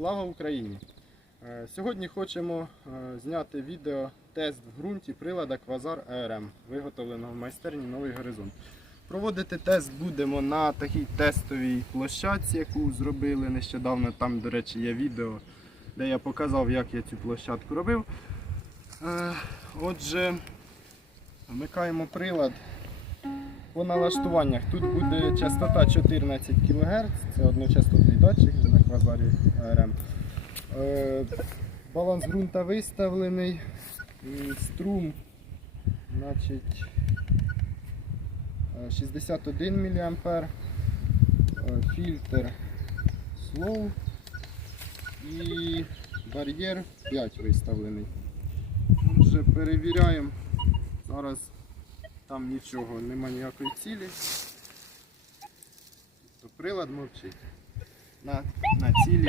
Слава Україні! Е, Сьогодні хочемо е, зняти відео тест в ґрунті прилада Квазар АРМ, виготовленого в майстерні Новий Горизонт. Проводити тест будемо на такій тестовій площадці, яку зробили нещодавно. Там, до речі, є відео, де я показав, як я цю площадку робив. Е, Отже, вмикаємо прилад. По налаштуваннях тут буде частота 14 кГц, це одночастотний датчик на квазарі АРМ. Е, Баланс ґрунта виставлений. Струм значить, е, 61 мА. Е, Фільтр Slow і бар'єр 5 виставлений. Отже, перевіряємо. Зараз там нічого, нема ніякої цілі. Тобто прилад мовчить. На, на цілі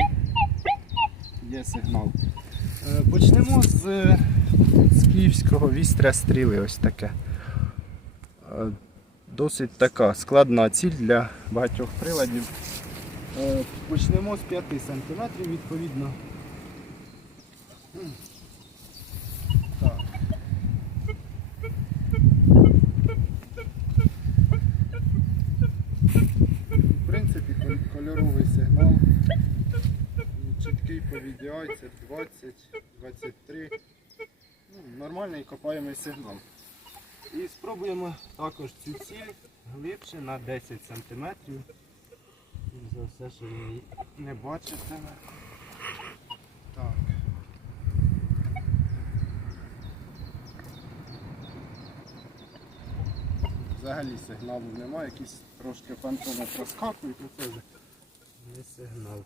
є сигнал. Е, Почнемо з, з київського вістря стріли. Ось таке. Е, Досить така складна ціль для багатьох приладів. Е, Почнемо з 5 см відповідно. М. Так. В принципі, кол- кольоровий сигнал. І Чіткий по VDI, це 20, 23. Ну, нормальний копаємий сигнал. І спробуємо також цю ціль глибше на 10 см. За все, що ви її не бачите. Так. Взагалі сигналу немає, якісь трошки фантоми проскакують, ну це вже не сигнал.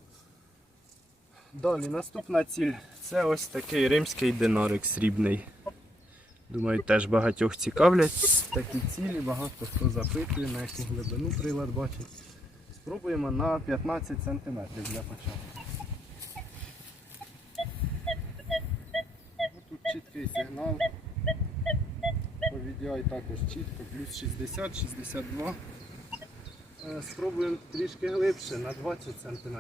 Далі наступна ціль це ось такий римський динарик срібний. Думаю, теж багатьох цікавлять такі цілі, багато хто запитує, на яку глибину прилад бачить. Спробуємо на 15 см для початку. Ну, Тут чіткий сигнал. По VDI також чітко, плюс 60, 62. Е, Спробуємо трішки глибше на 20 см.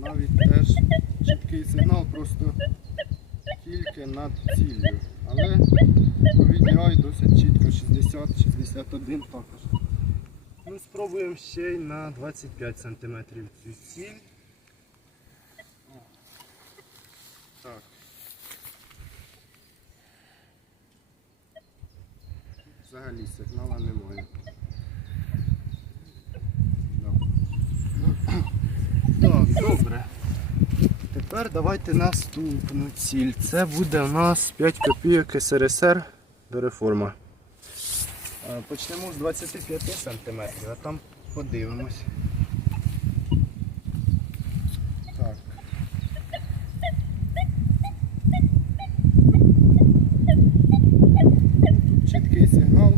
Навіть теж чіткий сигнал, просто тільки над ціллю. Але по VDI досить чітко 60-61 також. Ми спробуємо ще й на 25 см цю ціль. Так. Взагалі сигнала немає. Так, добре. Тепер давайте наступну ціль. Це буде у нас 5 копійок СРСР до реформа. Е, Почнемо з 25 см, а там подивимось. Так. Чіткий сигнал.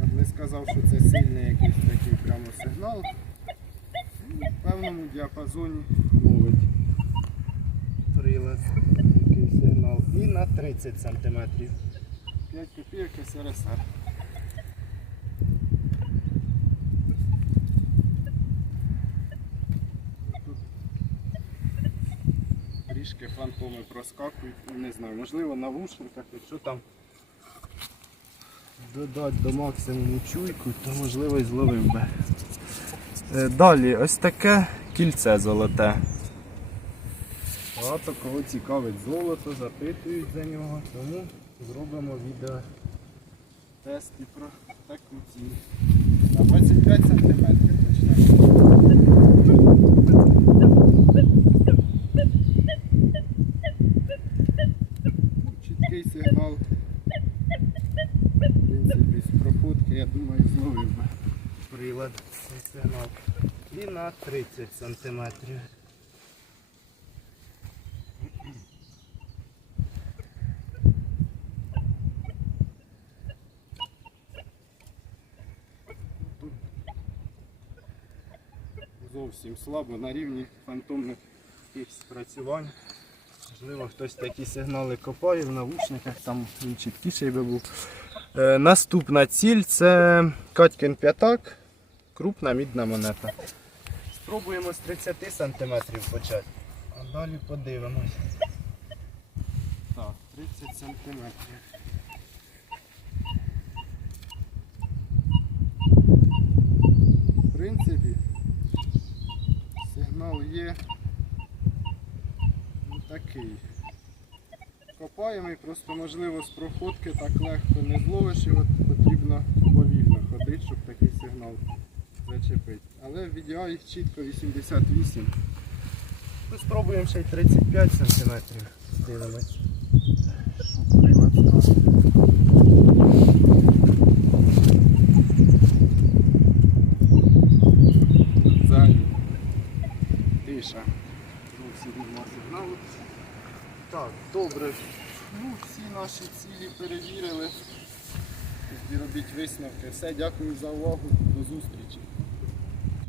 Я б не сказав, що це сильний якийсь такий прямо сигнал. В певному діапазоні прилад такий сигнал. І на 30 см. 5 копійок СРСР. Трішки фантоми проскакують, ну, не знаю, можливо на вушниках, якщо там додати до максимуму чуйку, то можливо і зловив би. Е, Далі ось таке кільце золоте. Багато кого цікавить золото, запитують за нього, тому зробимо відео тест і про таку ціль. На 25 см почнемо. Чіткий сигнал. В принципі, з проходки, я думаю, зловив би прилад цей сигнал. І на 30 сантиметрів. Зовсім слабо на рівні фантомних спрацювань. Можливо, хтось такі сигнали копає в навушниках, там він чіткіший би був. Е, наступна ціль це Катькин п'ятак, крупна мідна монета. Спробуємо з 30 см почати, а далі подивимось. Так, 30 см. В принципі, сигнал є ну, такий. Копаємо і просто можливо з проходки так легко не зловиш його, потрібно повільно ходити, щоб такий сигнал зачепити. Але в ідеалі чітко 88. Ну, спробуємо ще й 35 см. Дивимось. Що прилад скаже. Взагалі. Тиша. Зовсім сигналу. Так, добре. Ну, всі наші цілі перевірили. Робіть висновки. Все, дякую за увагу. До зустрічі.